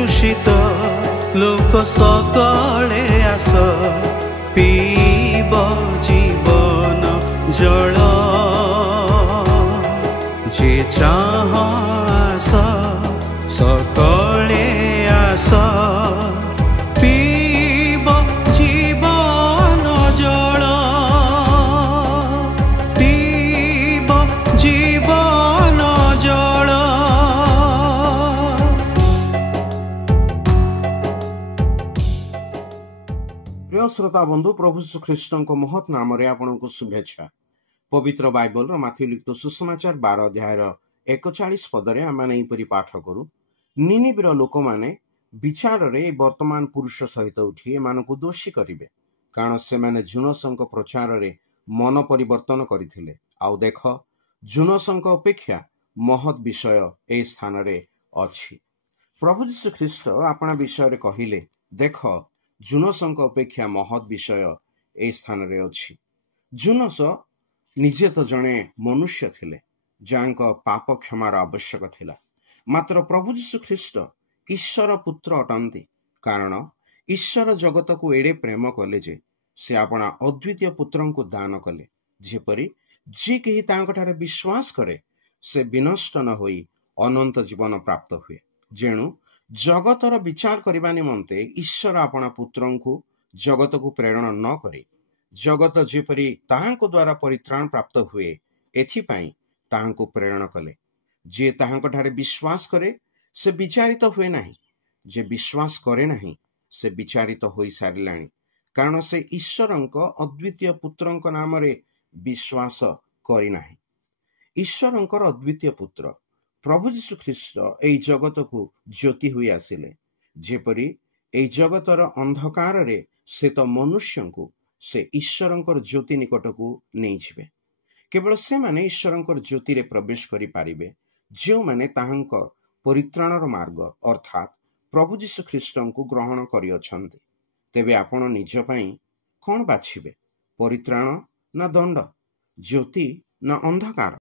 तृषित लोक सकले आस पीब जीवन जल जे चाह आस सकले आस पीब जीवन जल पीब जीवन जल। प्रिय श्रोता बंधु प्रभु यीशु ख्रीष्ट महत नाम आपको शुभेच्छा। पवित्र बाइबल माथि लिखित सुसमाचार 12 अध्याय 41 पदरे आमपरी पाठ करू। निनिवेर लोक माने विचार रे वर्तमान पुरुष सहित उठी एमानकु दोषी करिवे, कारण सेमाने जुनसंक प्रचार रे मन परिवर्तन करथिले। आउ देख जुनसंक अपेक्षा महत विषय ए स्थान रे अछि। प्रभु यीशु ख्रीष्ट आपना विषय रे कहिले, देख जुनसंक अपेक्षा महत विषय ए स्थान रे अछि। जुनस निजे तो जणे मनुष्य थिले, जांक पाप क्षमार आवश्यक थिला, मात्र प्रभु यीशु ख्रीष्ट ईश्वर पुत्र अटंती, कारण ईश्वर जगत को एडे प्रेम कले जे से अपना अद्वितीय पुत्र को दान कले, जेपरी जे केही तांकठारे विश्वास करे से विनष्ट न होई अनंत जीवन प्राप्त हुए। जेणु जगतर विचार करने निमंते ईश्वर अपना पुत्र को जगत को प्रेरण न करे, जगत जेपरी ताहांको द्वारा परित्राण प्राप्त हुए एथिपाई ताहांको प्रेरण कले। जे ताहांकठारे विश्वास करे से विचारित हुए नाही, जे विश्वास करे नाही से विचारित होई सारिलाणी, कारण से ईश्वरंक अद्वितीय पुत्रंक नाम रे विश्वास करि नाही। ईश्वरंकर अद्वितीय पुत्र प्रभु यीशु ख्रीष्ट एई जगत को ज्योति हुई आसिले, जेपरी एई जगतर अंधकार रे से तो मनुष्य को से ईश्वरंकर ज्योति निकट को नहीं जिवे। केवल से माने ईश्वरंकर ज्योति रे प्रवेश करि पारिबे जो माने ताहांक परित्राणर मार्ग अर्थात प्रभु यीशु ख्रीष्टन को ग्रहण करि अछंती। तेबे आपण निज पई कोन बाछिबे, परित्राण ना दंड, ज्योति ना अंधकार?